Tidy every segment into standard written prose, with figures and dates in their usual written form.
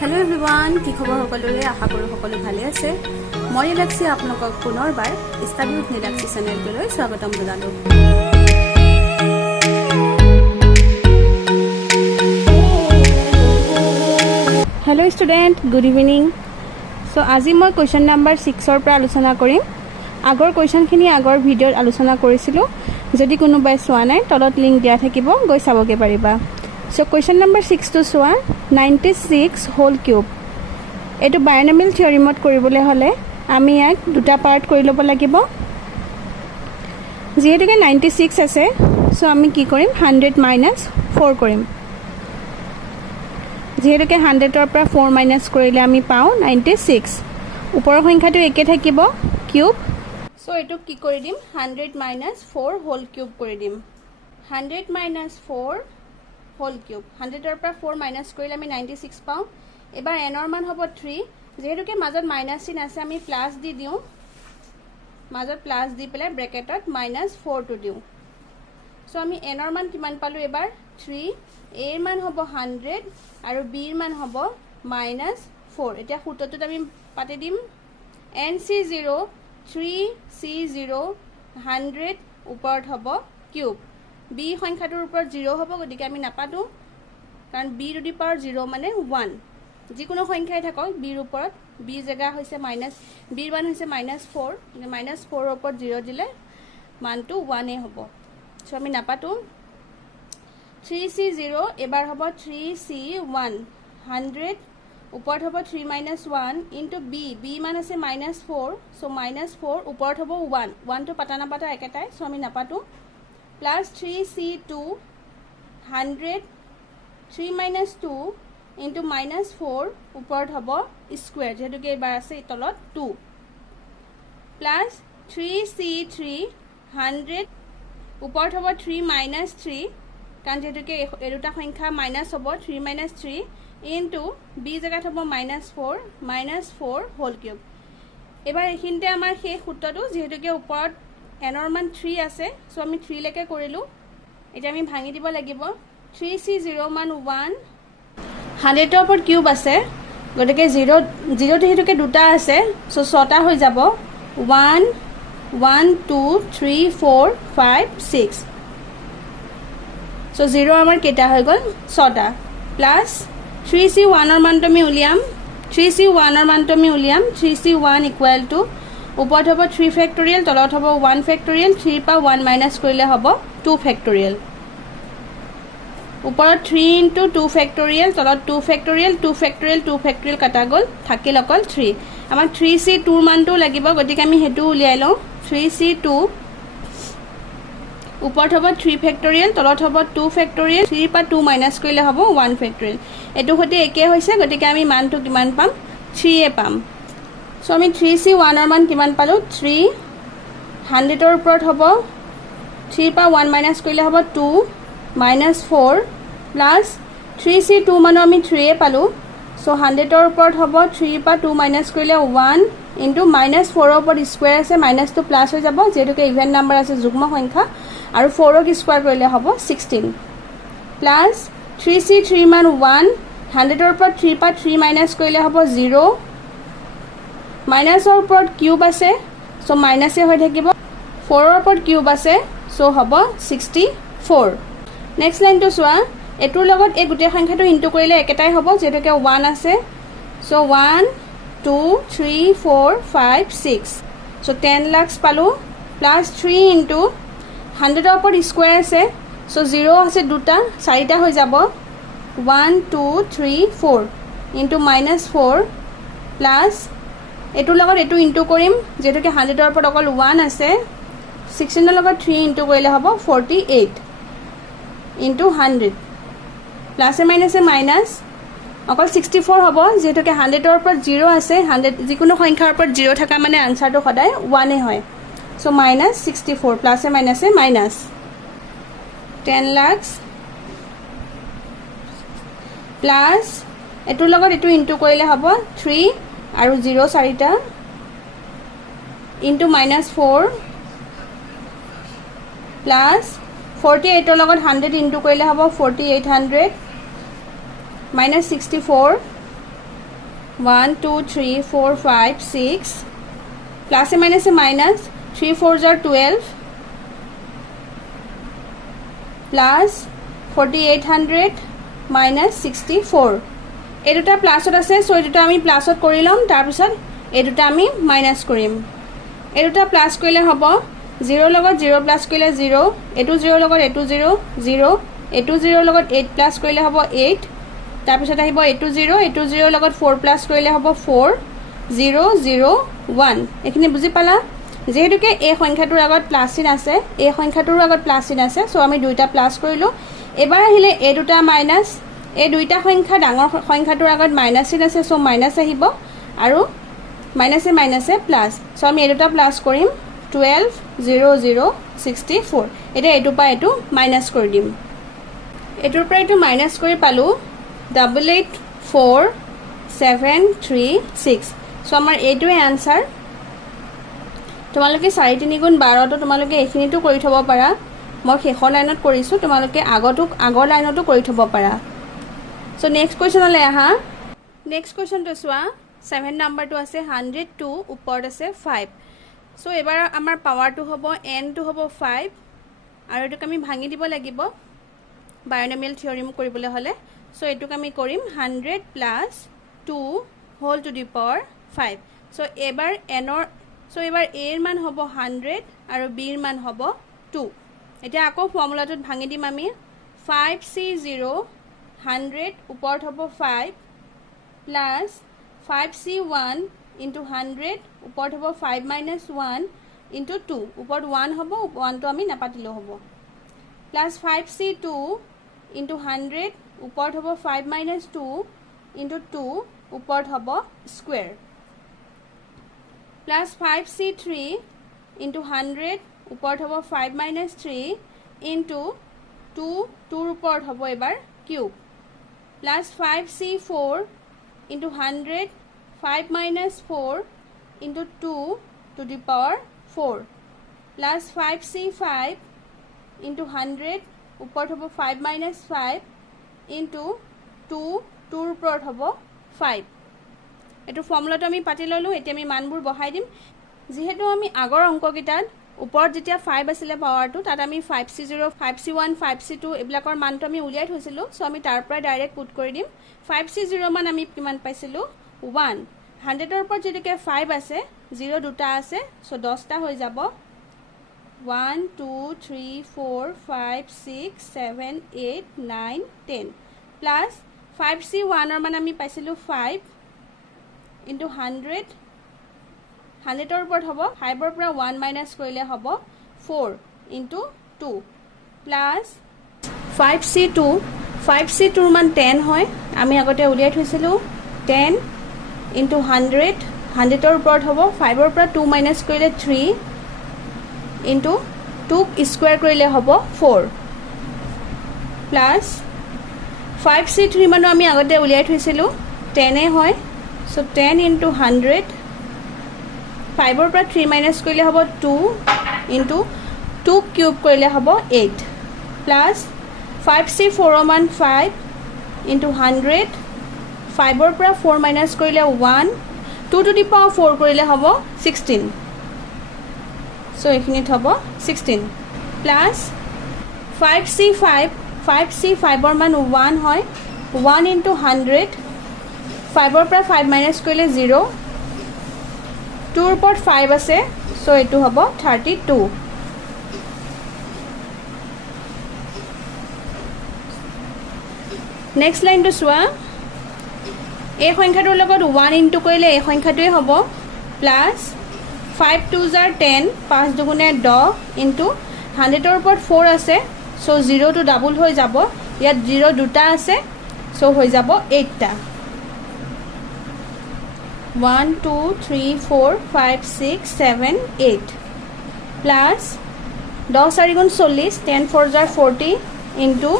Hello everyone কি খবৰ সকলোৰে আশা কৰো সকলো ভালে আছে মই ৰিলাক্সি আপোনালোকক পুনৰবাৰ ষ্টাডি উইথ ৰিলাক্সি চেনেললৈ স্বাগতম জনালো hello student good evening so আজি মই क्वेश्चन नंबर 6 ৰ পৰা আলোচনা কৰিম আগৰ क्वेश्चनখিনি আগৰ ভিডিঅ'ত আলোচনা কৰিছিলো যদি কোনোবাই চোৱা নাই তলত লিংক দিয়া থাকিব গৈ চাবগে পাৰিবা So question number 6 to soa 96 whole cube. Etu binomial theorem ot koribole hole ami ek duta part kori lobo lagibo. Jehetu ke 96 ase so ami ki korim 100 minus 4 korim. Jehetu ke 100 or pra 4 minus korile ami pao 96. Upor সংখ্যা to eke thakibo cube. So etu ki kori dim 100 minus 4 whole cube kori dim. 100 minus 4 whole cube 100 or পৰা 4 minus কৰিলে আমি 96 পাও এবাৰ n ৰ মান হ'ব 3 যেহেতু কে মাজত মাইনাস চিন আছে আমি প্লাস দি দিও মাজত প্লাস দি পেলে ব্র্যাকেটত -4 টু দিও সো আমি n ৰ মান কিমান পালো এবাৰ 3 a ৰ মান হ'ব 100 আৰু b ৰ মান হ'ব -4 এতিয়া সূত্ৰটোত আমি পাতে দিম nc0 3c0 100 ওপৰত হ'ব কিউব b সংখ্যাটোৰ ওপৰত 0 হ'ব গতিকে আমি নাপাতো কাৰণ b টু দি পাৱাৰ 0 মানে 1 যিকোনো সংখ্যাই থাকক b ৰ ওপৰত b জায়গা হৈছে মাইনাস b ৰ মান হৈছে -4 -4 ৰ ওপৰত 0 দিলে মানটো 1 এ হ'ব সো আমি নাপাতো 3c0 এবাৰ হ'ব 3c1 100 ওপৰত হ'ব 3 1 ইনটু b মান আছে -4 সো -4 ওপৰত হ'ব 1 1 টো পাতা নাপাতা একেটাই সো আমি নাপাতো plus 3c2 100 3 minus 2 into -4 ওপৰত হ'ব স্কয়াৰ যেহেতু কে এবাৰ আছে তলত 2 plus 3c3 100 ওপৰত হ'ব 3 minus 3 কাৰণ যেহেতু কে এৰুটা সংখ্যা মাইনাস হ'ব 3 minus 3 into b জায়গাত হ'ব -4 whole cube এবাৰ এখিনতে আমাৰ সেই সূত্ৰটো যেহেতু কে ওপৰত n ৰ মান 3 আছে সো আমি 3 লেকে কৰিলো এটা আমি ভাঙি দিব লাগিব 3c0 মান 1 100 ৰ ওপৰত কিউব আছে গতিকে 0 0 হেতুকে দুটা আছে সো 6টা হৈ যাব 1 1 2 3 4 5 6 সো 0 আমাৰ কেটা হৈ গল 6টা প্লাস 3c1 ৰ মানটো আমি উলিয়াম 3c1 ৰ মানটো আমি উলিয়াম 3c1 ইকুৱেল টু ওপৰত হ'ব 3 ফেক্টৰিয়েল তলত হ'ব 1 ফেক্টৰিয়েল 3 পা 1 মাইনাস কৰিলে হ'ব 2 ফেক্টৰিয়েল ওপৰত 3 ইনটু 2 ফেক্টৰিয়েল তলত 2 ফেক্টৰিয়েল 2 ফেক্টৰিয়েল 2 ফেক্টৰিয়েল কাটা গল থাকিল অকল 3 আমাৰ 3c2 ৰ মানটো লাগিব গতিকে আমি হেতু উলিয়াই লওঁ 3c2 ওপৰত হ'ব 3 ফেক্টৰিয়েল তলত হ'ব 2 ফেক্টৰিয়েল 3 পা 2 মাইনাস কৰিলে হ'ব 1 ফেক্টৰিয়েল এটো হতে একে হৈছে গতিকে আমি মানটো কিমান পাম 3 এ পাম So আমি 3c1 ৰ মান কিমান পালো 3 100 ৰ ওপৰত হ'ব 3 পা 1 মাইনাস কৰিলে হ'ব 2 -4 প্লাস 3c2 মান আমি 3 এ পালো সো 100 ৰ ওপৰত হ'ব 3 পা 2 মাইনাস কৰিলে 1 ইনটু -4 ৰ ওপৰত স্কয়াৰ আছে মাইনাসটো প্লাস হৈ যাব যেহেতু কে ইভেন নাম্বাৰ আছে যুগ্ম সংখ্যা আৰু 4 ক স্কয়াৰ কৰিলে হ'ব 16 প্লাস 3c3 মান 1 100 ৰ ওপৰত 3 পা 3 মাইনাস কৰিলে হ'ব 0 মাইনাসৰ ওপৰত কিউব আছে সো মাইনাসে হৈ থাকিব 4 ৰ ওপৰত কিউব আছে সো হ'ব 64 নেক্সট লাইনটো চোৱা এটোৰ লগত এই গুটে সংখ্যাটো ইনটু কৰিলে একেটাই হ'ব যেটোকে 1 আছে সো 1 2 3 4 5 6 সো 10 লাখ পালো প্লাস 3 ইনটু 100 ৰ ওপৰত স্কয়াৰ আছে সো 0 আছে দুটা চাৰিটা হৈ যাব 1 2 3 4 ইনটু -4 প্লাস এটোৰ লগত এটো ইনটু কৰিম যেটো কে 100 ৰ ওপৰত অকল 1 আছে 16 ৰ লগত 3 ইনটু কৰিলে হ'ব 48 ইনটু 100 প্লাস এ মাইনাস অকল 64 হ'ব যেটো কে 100 ৰ ওপৰত 0 আছে 100 যিকোনো সংখ্যাৰ ওপৰত 0 থাকা মানে আনসাৰটো সদায় 1 এ হয় সো -64 প্লাস এ মাইনাস 10 লাখ প্লাস এটোৰ লগত এটো ইনটু কৰিলে হ'ব 3 আৰু 0 চাৰিটা ইনটু -4 প্লাস 48 ৰ লগত 100 ইনটু কৰিলে হ'ব 4800 -64 1 2 3 4 5 6 प्लस ए माइनस 3 4 जार 12 प्लस 4800 माइनस 64 এই দুটা প্লাছত আছে সো এই দুটা আমি প্লাছত কৰি লম তাৰ পিছত এই দুটা আমি মাইনাস কৰিম এই দুটা প্লাস কৰিলে হ'ব 0 লগত 0 প্লাস কৰিলে 0 এটো 0 লগত এটো 0 0 এটো 0 লগত 8 প্লাস কৰিলে হ'ব 8 তাৰ পিছত আহিব এটো 0 লগত 4 প্লাস কৰিলে হ'ব 4 0 0 1 এখিনি বুজি পালা যেহেতুকে এই সংখ্যাটোৰ আগত প্লাস চিন আছে এই সংখ্যাটোৰ আগত প্লাস চিন আছে সো আমি দুইটা প্লাস কৰিলো এবাৰ আহিলে এই দুটা মাইনাস এই দুইটা সংখ্যা ডাঙৰ সংখ্যাটোৰ আগত মাইনাস চিন আছে সো মাইনাস আহিব আৰু মাইনাসে প্লাস সো আমি এই দুটা প্লাস কৰিম 12 0 0 64 এটা এটো পা এটো মাইনাস কৰি দিম এটোৰ পৰা এটো মাইনাস কৰি পালো 884 736 সো আমাৰ এইটোৱে আনসাৰ তোমালোকে 4 3 গুণ 12 তো তোমালোকে এখিনিটো কৰি থব পাৰা মই শেষৰ লাইনত কৰিছো তোমালোকে আগৰ লাইনতো কৰি থব পাৰা সো নেক্সট কোৱেশ্চনলে আহা নেক্সট কোৱেশ্চনটো চোৱা 7 নাম্বাৰটো আছে 102 ওপৰত আছে 5 সো এবাৰ আমাৰ পাৱাৰটো হ'ব n টো হ'ব 5 আৰু এটোক আমি ভাঙি দিব লাগিব বাইনোমিয়েল থিওৰেম কৰিবলৈ হলে সো এটোক আমি কৰিম 100 plus 2 whole to the power 5 so এবাৰ n সো এবাৰ a এৰ মান হ'ব 100 আৰু b এৰ মান হ'ব 2 এতিয়া আকৌ ফৰ্মুলাটোত ভাঙি দিম আমি 5c0 100 ওপৰত হ'ব 5 প্লাস 5c1 into 100 ওপৰত হ'ব 5 minus 1 into 2 ওপৰত 1 হ'ব 1 তো আমি নাপাতিলো হ'ব প্লাস 5c2 into 100 ওপৰত হ'ব 5 minus 2 into 2 ওপৰত হ'ব স্কয়াৰ প্লাস 5c3 into 100 ওপৰত হ'ব 5 minus 3 into 2 2 ওপৰত হ'ব এবাৰ cube plus 5c4 into 100 5 minus 4 into 2 to the power 4 plus 5c5 into 100 উপৰত হ'ব 5 minus 5 into 2 2 উপৰত হ'ব 5 এটো ফৰ্মুলাটো আমি পাতি ললো এতিয়া আমি মানবোৰ বহাই দিম যেহেতু আমি আগৰ অংককিটাত উপৰত যেতিয়া 5 আছিল পাৱাৰটো তাত আমি 5c0 5c1 5c2 এবিলাকৰ মানটো আমি উলিয়াই থৈছিলো সো আমি তাৰ পৰা ডাইৰেক্ট পুট কৰি দিম 5c0 মান আমি কিমান পাইছিলো 1 100 এর উপর যেদিকে 5 আছে 0 দুটা আছে সো 10 টা হৈ যাব 1 2 3 4 5 6 7 8 9 10 প্লাস 5c1 এর মান আমি পাইছিলো 5 into 100 100 এর উপর হ'ব 5 এর পৰা 1 মাইনাস কৰিলে হ'ব 4 into 2 প্লাস 5c2 এর মান 10 হয় আমি আগতে উলিয়াই থৈছিলো 10 into 100 এর উপর হ'ব 5 এর পৰা 2 মাইনাস কৰিলে 3 into 2 স্কয়াৰ কৰিলে হ'ব 4 প্লাস 5c3 মানো আমি আগতে উলিয়াই থৈছিলো 10 এ হয় সো 10 into 100 5 এর পৰা 3 মাইনাস কৰিলে হ'ব 2 into 2 কিউব কৰিলে হ'ব 8 প্লাস 5c4 মান 5 into 100 5 এর পৰা 4 মাইনাস কৰিলে 1 2 to the power 4 কৰিলে হ'ব 16 সো এখিনিত হ'ব 16 প্লাস 5c5 এর মান 1 হয় 1 into 100 5 এর পৰা 5 মাইনাস কৰিলে 0 2 এর উপর 5 আছে সো এটো হ'ব 32 নেক্সট লাইন টু সোয়া এই সংখ্যাটোৰ লগত 1 ইনটু কৰিলে এই সংখ্যাটোৱে হ'ব প্লাস 5 2 জাৰ 10 5 দুগুণে 10 ইনটু 100 এর উপর 4 আছে সো 0 টু ডাবল হৈ যাব ইয়াত 0 দুটা আছে সো হৈ যাব 8 টা 1 2 3 4 5 6 7 8 প্লাস 10 4 গুণ 40 10 4 জাৰ 40 ইনটু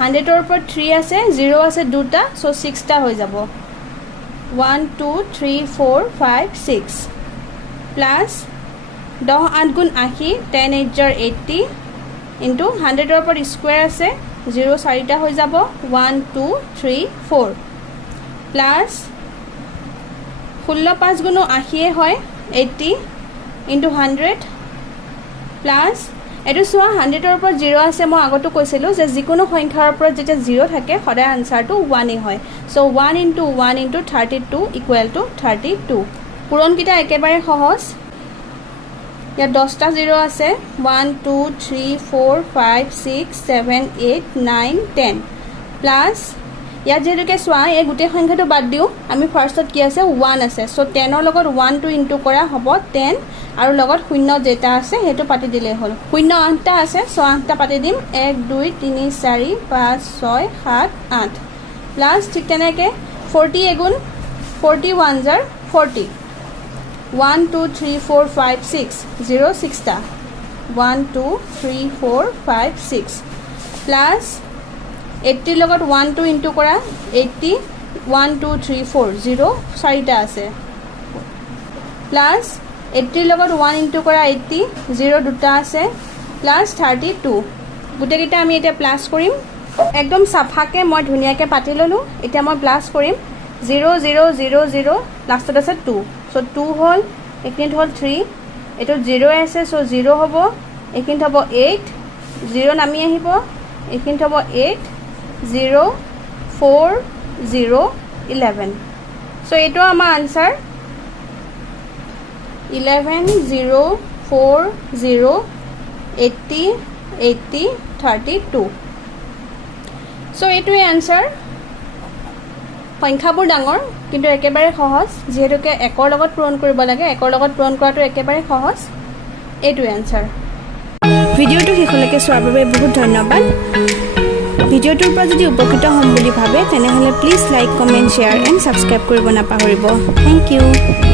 100 এর উপর 3 আছে 0 আছে দুটা সো 6 টা হৈ যাব 1 2 3 4 5 6 প্লাস 10 8 গুণ 80 10 8 জাৰ 80 ইনটু 100 এর উপর স্কয়ার আছে 0 4 টা হৈ যাব 1 2 3 4 প্লাস 16 5 গুণ 80 হয় 80 ইনটু 100 প্লাস এটো সোয়া 100 এর উপর 0 আছে মই আগতো কৈছিলো যে যিকোনো সংখ্যাৰ উপৰ যেটা 0 থাকে সদায় আনসাৰটো 1 হয় so 1 into 1 into 32 equal to 32 পূৰণ কিটা একেবাৰে সহজ या 10টা 0 আছে 1 2 3 4 5 6 7 8 9 10 প্লাস या যেহেতুকে সোয়া এই গুটে সংখ্যাটো বাদ দিও আমি ফার্স্টত কি আছে 1 আছে সো 10 ৰ লগত 1 টো ইনটু কৰা হ'ব 10 আৰু লগত শূন্য যেটা আছে হেতু পাতি দিলে হল শূন্য 8টা আছে সো 8টা পাতি দিম 1 2 3 4 5 6 7 8 প্লাস ঠিক তেনেকে 40 এগুণ 41 জাৰ 40 1 2 3 4 5 6 0 6টা 1 2 3 4 5 6 প্লাস 80 লগত 1 2 ইনটু কৰা 80 1 2 3 4 0 4টা আছে প্লাস 80 লগত 1 ইনটু কৰা 80 0 দুটা আছে প্লাস 32 গুটেকিটা আমি এটা প্লাস কৰিম একদম সাফাকে মই ধুনিয়াকে পাতি ললো এটা মই প্লাস কৰিম 0 0 0 0 লাষ্টত আছে 2 সো 2 হল একিনিত হল 3 এটো 0 আছে সো 0 হ'ব একিনিত হ'ব 8 0 নামি আহিব একিনিত হ'ব 8 0 4 0 11 so eto ama answer 11 0 4 0 80 80 32 so eto answer সংখ্যাবোৰ ডাঙৰ কিন্তু একেবাৰে সহজ যেহেতুকে একৰ লগত পূৰণ কৰিব লাগে একৰ লগত পূৰণ কৰাটো একেবাৰে সহজ এটো answer ভিডিওটো শেষলৈকে চোৱাৰ বাবে বহুত ধন্যবাদ ভিডিওটোৰ পৰা যদি উপকৃত হ'ম বুলি ভাবে তেনেহলে please like comment share and subscribe কৰিব নাপাহৰিব থ্যাংক ইউ